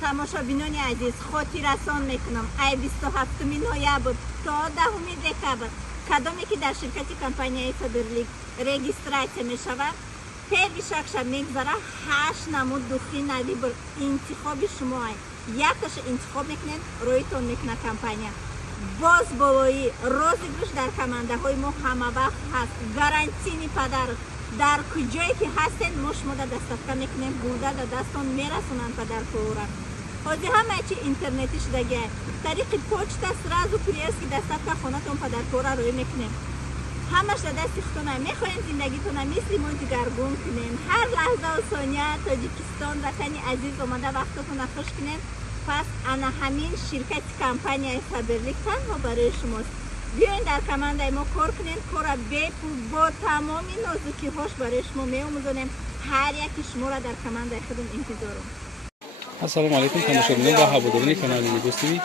тамошобинони азиз, хотиррасон мекунам ай 27 ноябр то 10 декабр кадоме ки дар ширкати компанияи Фаберлик регистратсия мешавад, первый шагша мегзара 8 намуд духи нави бир интихоби шумоай. Якташа интихоб мекунем, роитон мекуна компания. Боз болои розыгрыш дар командаҳои мо ҳамавақт ҳаст. Гарантини падар дар куҷое ки ҳастен мо шумода дастафка мекунем, бурда да дастон мерасонанд падаркора. ҳозир ҳамаи чи интернетӣ шудагиа. тариқи почта сразу курьерски дастафка хонатон падаркора рӯй мекунем. ҳамаш да дасти худтона. мехоҳем зиндагитона мисли мо дигаргун кунем. ҳар лаҳзаву сония Тоҷикистон ватани азиз омада вақтатона хуш кунем. пас ана ҳамин ширкати компанияи Фаберлик танҳо барои шумост. биёин дар командаи мо кор кунем. кора бепул бо тамоми нозукиҳош барои шумо меомӯзонем. ҳар яки шуморо дар командаи худум интизорум. ассалому алайкум тамошобинон ва ҳаводорони канали Дӯстивӣ.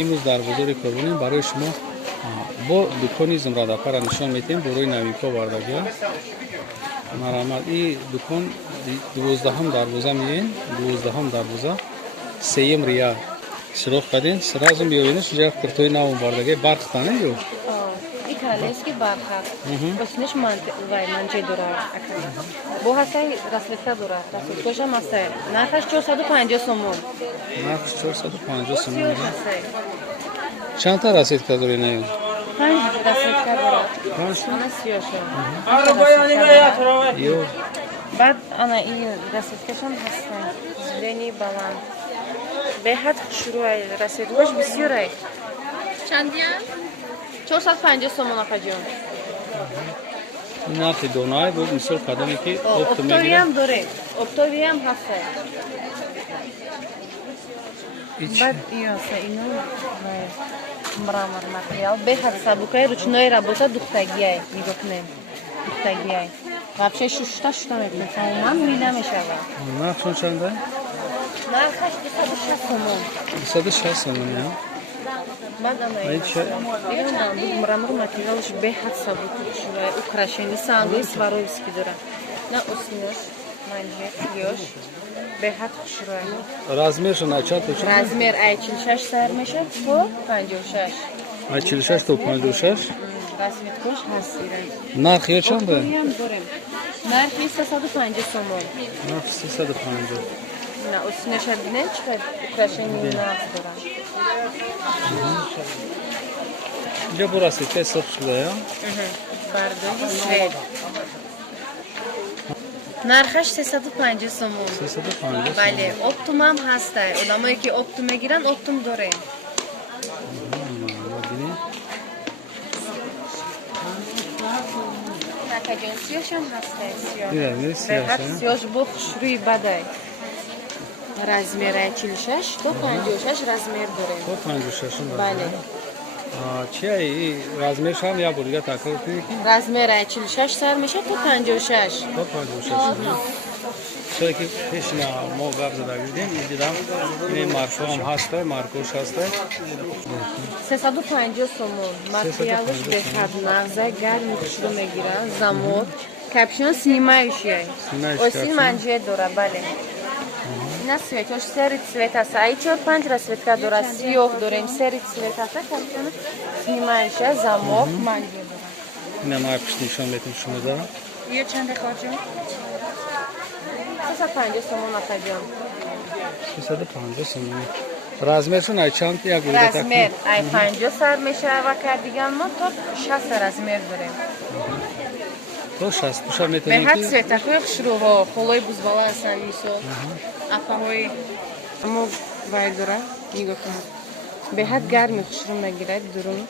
имрӯз дар бозори Корбонӣ барои шумо бо дукони Зумрадапара нишон метем борои навинко вардагия. Марамат и дукон 12 дарвоза меен, 12 дарвоза 3 рия сирох каден. Сразу биёвиниш ҷа куртои навум вардагия бархтане ё? И королевский бархат. Осиниш манче дора. Бо ҳастай расветка дора. Расветкаша мастай. Нархаш 450 сомон. Нархаш 450 сомон. Чанд та расветка дори наё? 5 расветка дора. Ана сиёша. Ё. Баъд ана и расветкашам ҳастай. Зелени баланд. Беҳад хушрӯй расветкаш бисёрай. Чандия? 450 сомон афаҷон. Нархи донаи бо мисол кадоме ки оптовиам дорем. Оптовиам ҳастай. Баъд иёса ино мрамор материал беҳад сабукай ручной работа духтагиай нигоҳ кунем. Духтагиай. Вообще шушта мекунем. Тамоман мӯй намешавад. Нархшон чанда? Нархаш 260 сомон. 260 сомон, я? Мрамор материалш беҳад сабук шуда. Украшени сангои Сваровски дора. На осинош, манжет, ёш беҳад хушрӯй. Размершон айчанд то чанд? Размер ай 46 сар мешад то 56. Ай 46 то 56? Расветкош ҳаст ирай. Нарх ё чанда? Нархи 350 сомон. Нарх 350. На осиноша бинем чиқад украшени нав дора. Инҷа бо расветка сохт шуда, я? Бардоҳи свет. Нархаш 350 сомон. 350? Бале, оптумам ҳастай. Одамое ки оптум мегиранд, оптум дорем. Такаҷон сиёшам ҳастай, сиёш. Беҳад сиёш бо хушрӯи бадай. Размерай 46 то 56 размер дорем. То 56 дорем. Бале. Чия и размершам я бурга такрор кунед ки? Размерай 46 сар мешад то 56. То 56. Чия ки пешина мо гап зада будем, дидам ин маршрутам ҳаста, маркош ҳаста. 350 сомон. Материалш беҳад нағза, гарми хушрӯ мегирад, замот. Капшон снимающий. Осин манжет дора, бале. Ина светош сери цвет аст. Ай 4-5 расветка дора, сиёҳ дорем, сери цвет аст. Капшон снимающий, замок, манжет дора. Ина май пиш нишон метем шумо дара. Ё чанде хоҷон? 350 сомон афаҷон. 350 сомон. Размершон ай чанд як бурга так? Размер ай 50 сар мешава кардиган мо то 60 размер дорем. То 60 пуша метонем ки? Беҳад светакои хушрӯҳо, холои бузбала ҳастанд мисол. Апаҳои мо вай дора, нигоҳ кунед. Беҳад гарми хушрӯ мегирад дурун.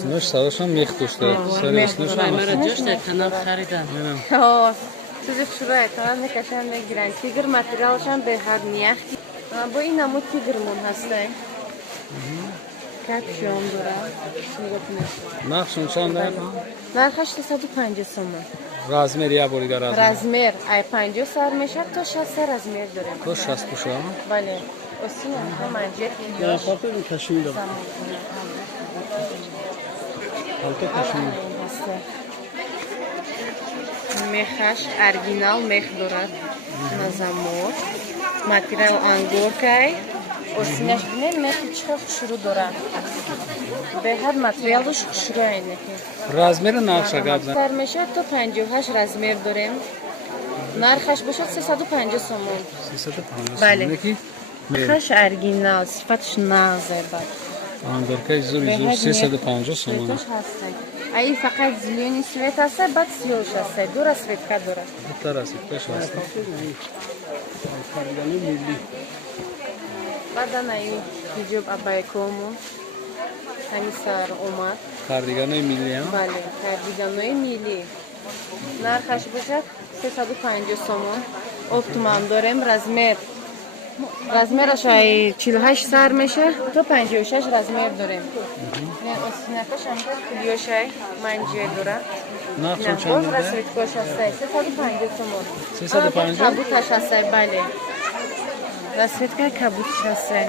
Снош садошам мех дошта. Сари сношам. Мара ҷошта канал харидам. Чизи хушрӯи танам мекашанд мегиранд. Тигр материалшам беҳад нех. Бо ин намо тигрмон ҳастай. Капшон дора. Нигоҳ кунед. Нархшон чанда? Нархаш 350 сомон. Размер я борига размер. Размер ай 50 сар мешад то 60 размер дорем. То 60 пуша. Бале. Осина манжет ёш. Папе кашмир. Алто кашмир. Мехаш оригинал мех дорад на замок. материал ангоркай. Осиняш бинем мехи чиха хушру дора. Беҳад материалуш хушруайнеки. размери нақша гап зан. Тар мешад то 58 размер дорем. Нархаш бошад 350 сомон. 350 Бале. сомон. Нархаш оригинал, сифатш назебад. ангоркай зури зур 350 сомон. Ай фақат зелёни свет аст, бад сиёш аст. Дура светка дора. Тара светкаш аст. Бадан ай ҳиҷоб абайкому. Ҳамисар омад. кардиганои милли ҳам. Бале, кардиганои милли. Нархаш бошад 350 сомон. Оптуман дорем размер. Размераш ай 48 сар меша, то 56 размер дорем. Не осинакаш ам кулиёшай манҷе дора. нақша Боз чанд расветкош астай 350 сомон. 350? Кабуташ астай, бале. Расветкаи кабуташ астай.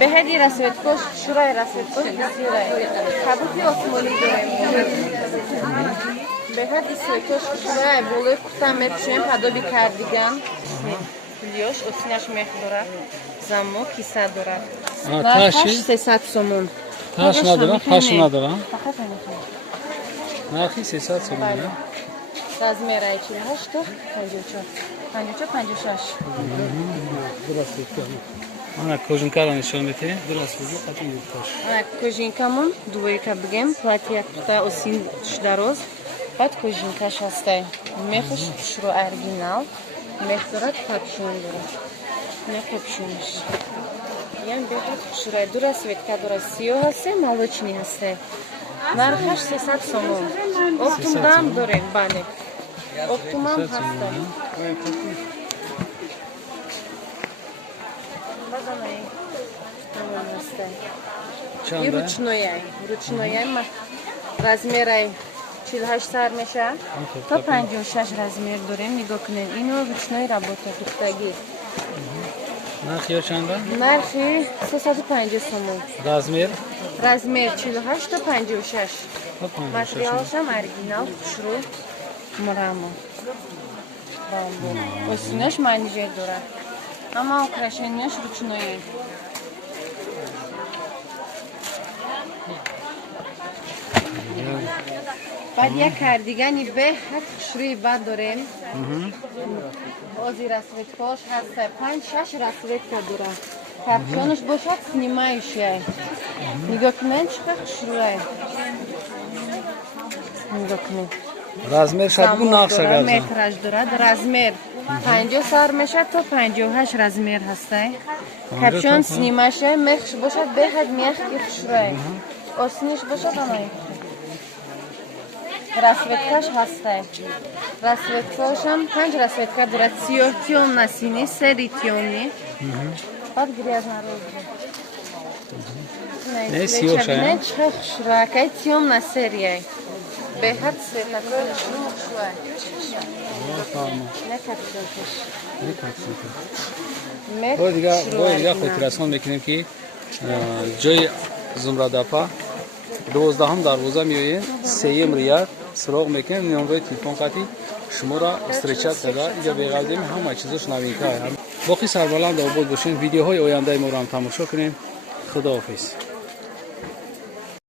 Беҳади расветкош, шурай расветкош бисёрай. Кабути осмонӣ дорем. Беҳади светкош, шурай болои курта мепӯшем, падоби кардиган. Кулиёш, осинаш мех дорад. Замок, киса дорад. таши 300 сомон. таш надорам, таш надорам. Фақат ҳамин. нархи 300 сомон. Бале. Размерай 48 то 54. 54, 56. ана кожункаро нишон медиҳи. Кожинкамон двойка бигем, платья курта осин дароз. Баъд кожинкаш ҳастай. Мехош шуро оригинал. Мех дорад, капшон дорад. Не капшонаш. Ям беҳад хушрай. Дура светка дорад. Сиёҳ ҳасте, молочни ҳасте. Нархаш 300 сомон. Оптумдан дорем, бале. Оптуман ҳастай. Баданай. Тамон ҳастай. И ручнояй. Ручнояй размерай 48 сар меша. То 56 размер дорем. Нигоҳ кунед. Ино ручной работа пухтагӣ. нархи чанда? Нархи 350 сомон. размер? Размер 48 то 56. Материалшам оригинал, хушру, мурамо. Бамбу. Осинаш манже дорад. Ама украшенияш ручное. Баъд як кардигани беҳад хушрӯи бад дорем. Бози расветкош ҳаста 5-6 расветка дорад. Капшонаш бошад снимающая. Нигоҳ кунед чиқа хушрӯай. Нигоҳ кунед. размер шадбу нақша гап зан. Метраж дорад. Размер 50 сар мешад то 58 размер ҳастай. Капшон снимаша мехш бошад беҳад мехки хушрӯай. Осиниш бошад амай. Расветкаш ҳастай. Расветкашам 5 расветка дорад. Сиёҳ тёмна сини, сери тёмни. Баъд грязно-розовый. Не сиёҳ Не чиқа хушрӯакай тёмна серияй. Беҳад светакои хушрӯай. Не капшонкаш. бо дигар хотиррасон мекунем ки ҷои зумрадапа 12 дарвоза меоем, 3 рияд суроғ мекунем, номерои телефон хати шуморо встреча карда иҷа беғазем ҳама чизош новинка. боқи сарбаланд обод бошем. видеоҳои ояндаи моро ҳам тамошо кунем. худоҳофиз.